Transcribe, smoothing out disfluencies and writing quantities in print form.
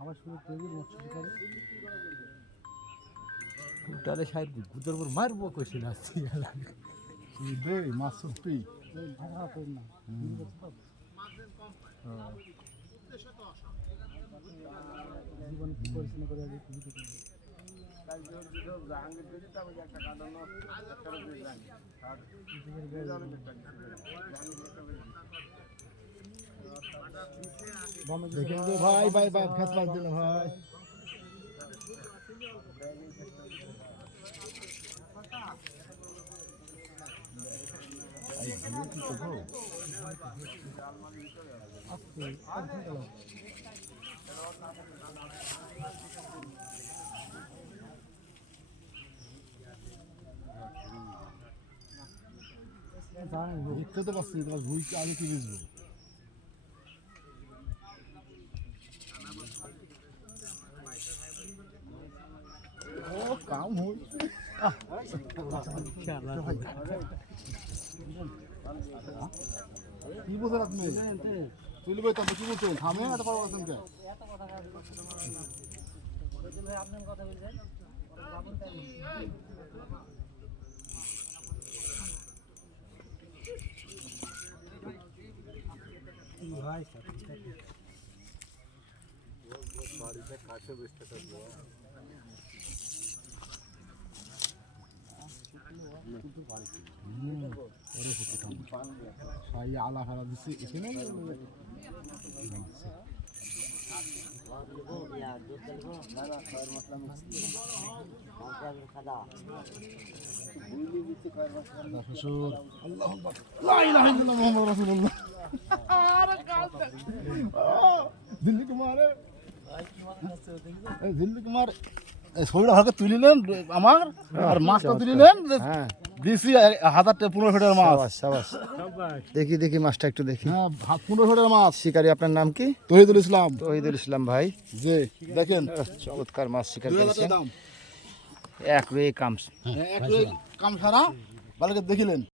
আমার শুরু তৈরি তাহলে সাহেব গুজর পর মারবো কইছিল আসছি রে মাছ সুপি জীবন কি পরিচালনা করে আগে তুমি দেখেন তো ভাই ভাই ভাই খেত পাস দিল ভাই দেখতে তো পাচ্ছি তোমার ভুল আগে কি বুঝবো काम हो কি বলছেন আপনি তুই বই তবে কি বলছেন থামে এত বড় বলছেন কে আপনার কথা বলছেন ভাই বাড়িতে কাছে বসতে থাকবো আলা ফেলা দিচ্ছে এখানে দিল্লি কুমার দিল্লি কুমার শরীর হালকা তুলিলেন আমার আর মাছটা তুলিলেন দিছি 1500 মাছ দেখি দেখি মাছটা একটু দেখি হ্যাঁ 1500 মাছ শিকারি আপনার নাম কি তহিদুল ইসলাম ভাই জি দেখেন চমৎকার মাছ শিকারি করেছেন এক রে কাম সারা ভালো করে দেখিলেন